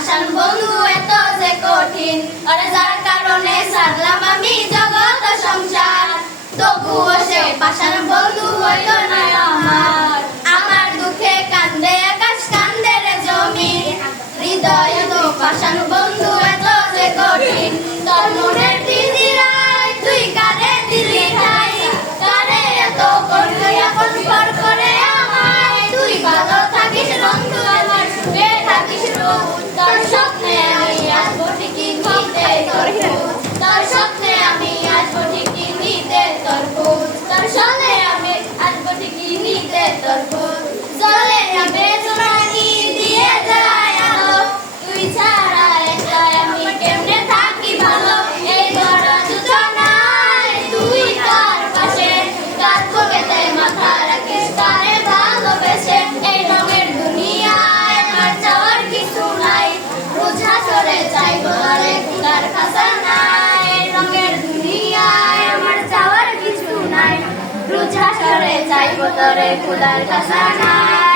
আসান বন্ধু এত যে কঠিন। আরে যার কারণে সারলাম আমি জগৎ সংসার। তবুও সে বন্ধু diretor Sai putore kudal kasana